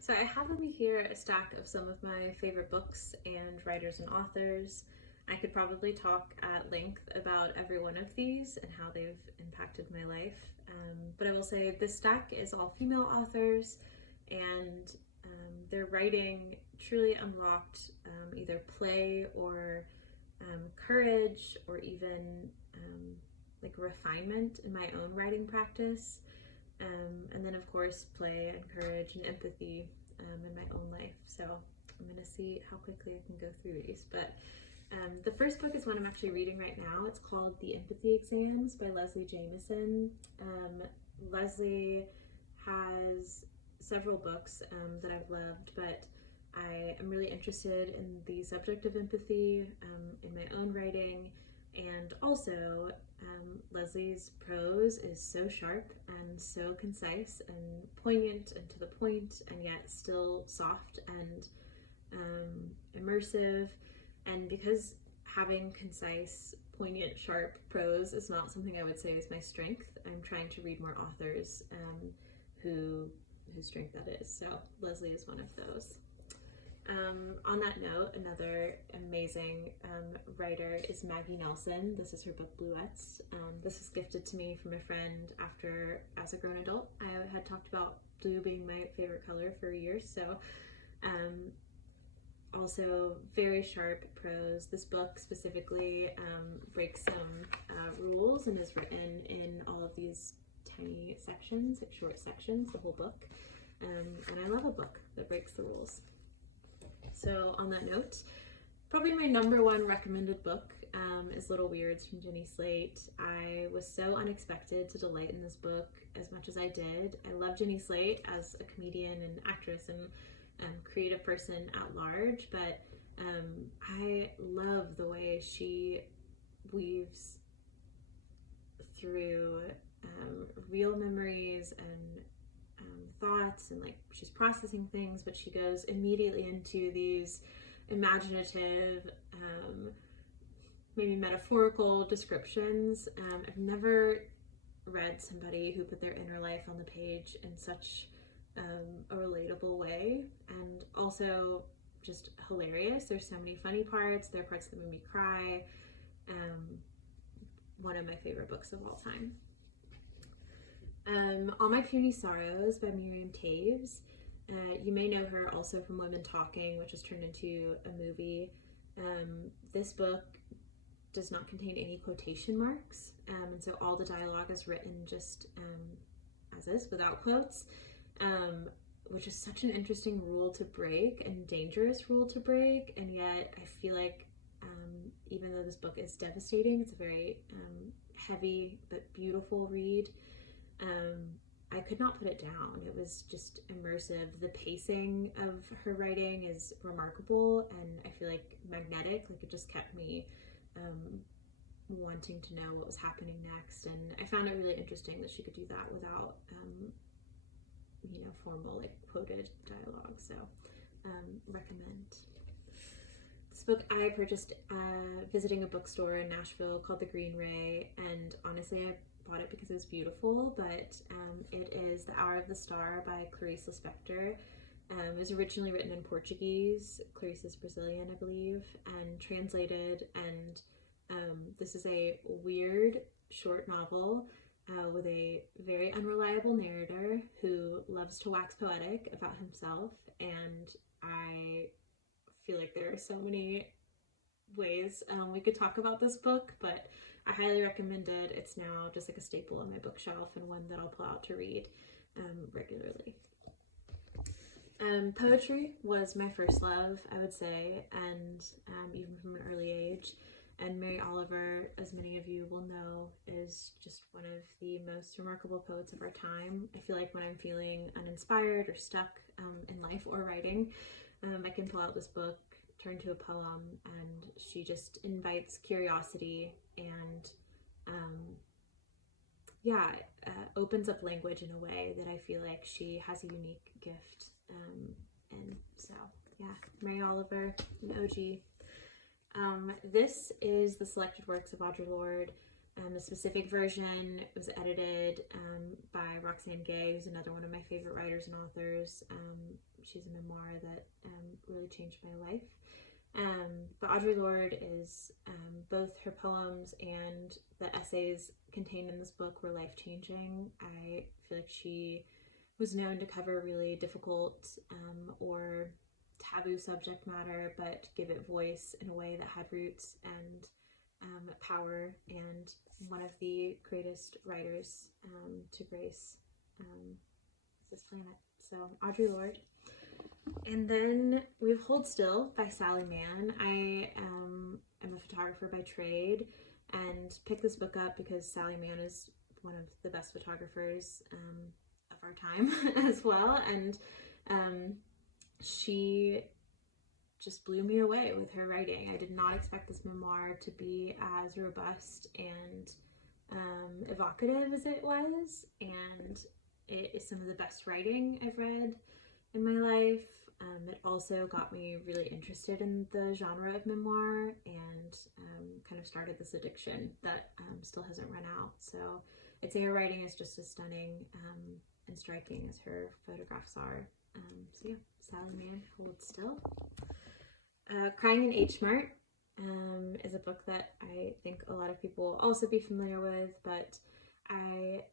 So I have over here a stack of some of my favorite books and writers and authors. I could probably talk at length about every one of these and how they've impacted my life. But I will say this stack is all female authors, and their writing truly unlocked either play or courage or even like refinement in my own writing practice. And then, of course, play and courage and empathy in my own life. So I'm going to see how quickly I can go through these. But the first book is one I'm actually reading right now. It's called The Empathy Exams by Leslie Jamison. Leslie has several books that I've loved, but I am really interested in the subject of empathy in my own writing. And also, Leslie's prose is so sharp and so concise and poignant and to the point, and yet still soft and immersive. And because having concise, poignant, sharp prose is not something I would say is my strength, I'm trying to read more authors whose strength that is. So Leslie is one of those. On that note, another amazing writer is Maggie Nelson. This is her book Bluets. This was gifted to me from a friend after, as a grown adult, I had talked about blue being my favorite color for years. So also very sharp prose. This book specifically breaks some rules and is written in all of these tiny sections, like short sections, the whole book. And I love a book that breaks the rules. So on that note, probably my number one recommended book is Little Weirds from Jenny Slate. I was so unexpected to delight in this book as much as I did. I love Jenny Slate as a comedian and actress and creative person at large, but I love the way she weaves through real memories and thoughts, and like she's processing things, but she goes immediately into these imaginative, maybe metaphorical descriptions. I've never read somebody who put their inner life on the page in such a relatable way, and also just hilarious. There's so many funny parts. There are parts that made me cry. One of my favorite books of all time. All My Puny Sorrows by Miriam Toews. You may know her also from Women Talking, which was turned into a movie. This book does not contain any quotation marks, and so all the dialogue is written just as is, without quotes, which is such an interesting rule to break and dangerous rule to break. And yet I feel like even though this book is devastating, it's a very heavy but beautiful read. I could not put it down. It was just immersive. The pacing of her writing is remarkable, and I feel like magnetic. Like it just kept me wanting to know what was happening next. And I found it really interesting that she could do that without, formal like quoted dialogue. So recommend. This book I purchased visiting a bookstore in Nashville called The Green Ray, and honestly I bought it because it was beautiful, but it is The Hour of the Star by Clarice Lispector. It was originally written in Portuguese. Clarice is Brazilian, I believe, and translated, and this is a weird short novel with a very unreliable narrator who loves to wax poetic about himself, and I feel like there are so many ways we could talk about this book, but I highly recommend it. It's now just like a staple on my bookshelf and one that I'll pull out to read regularly. Poetry was my first love, I would say, and even from an early age. And Mary Oliver, as many of you will know, is just one of the most remarkable poets of our time. I feel like when I'm feeling uninspired or stuck in life or writing, I can pull out this book, turn to a poem, and she just invites curiosity and opens up language in a way that I feel like she has a unique gift. And so, yeah, Mary Oliver, an OG. This is the selected works of Audre Lorde. A specific version was edited by Roxane Gay, who's another one of my favorite writers and authors. She's a memoir that really changed my life. But Audre Lorde is both her poems and the essays contained in this book were life-changing. I feel like she was known to cover really difficult or taboo subject matter, but give it voice in a way that had roots and power, and one of the greatest writers to grace this planet. So Audre Lorde. And then we have Hold Still by Sally Mann. I am a photographer by trade and picked this book up because Sally Mann is one of the best photographers of our time as well. And she just blew me away with her writing. I did not expect this memoir to be as robust and evocative as it was. And it is some of the best writing I've read in my life. It also got me really interested in the genre of memoir and kind of started this addiction that still hasn't run out. So I'd say her writing is just as stunning and striking as her photographs are. So yeah, Sally Mann, Hold Still. Crying in H Mart is a book that I think a lot of people will also be familiar with, but I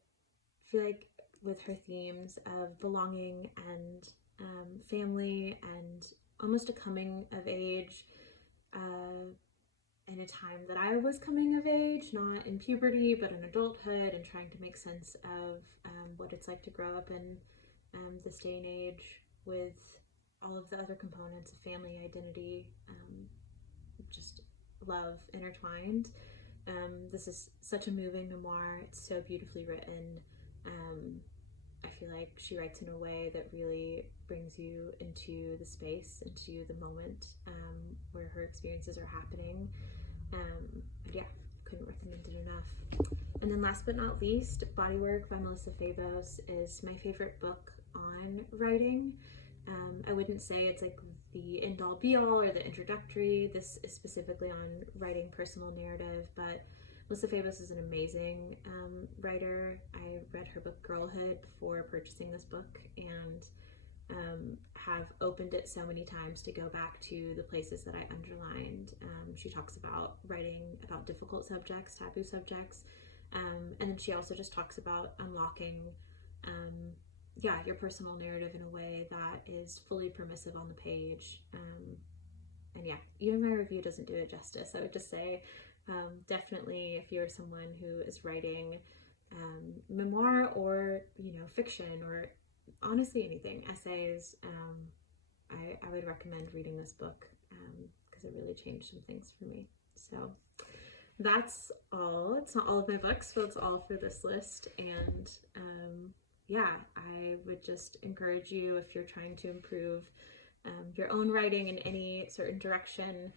feel like with her themes of belonging and family and almost a coming of age in a time that I was coming of age, not in puberty, but in adulthood, and trying to make sense of what it's like to grow up in this day and age with all of the other components of family, identity, just love intertwined. This is such a moving memoir. It's so beautifully written. I feel like she writes in a way that really brings you into the space, into the moment where her experiences are happening. And yeah, couldn't recommend it enough. And then last but not least, Bodywork by Melissa Febos is my favorite book on writing. I wouldn't say it's like the end-all be-all or the introductory. This is specifically on writing personal narrative, but Melissa Febos is an amazing writer. I read her book Girlhood before purchasing this book, and have opened it so many times to go back to the places that I underlined. She talks about writing about difficult subjects, taboo subjects, and then she also just talks about unlocking your personal narrative in a way that is fully permissive on the page. And yeah, even my review doesn't do it justice. I would just say definitely if you're someone who is writing memoir or fiction or honestly anything, essays, I would recommend reading this book because it really changed some things for me. So that's all. It's not all of my books, but it's all for this list. And I would just encourage you, if you're trying to improve your own writing in any certain direction,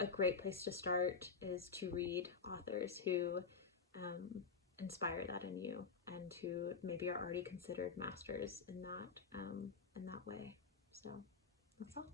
a great place to start is to read authors who inspire that in you and who maybe are already considered masters in that way. So that's all.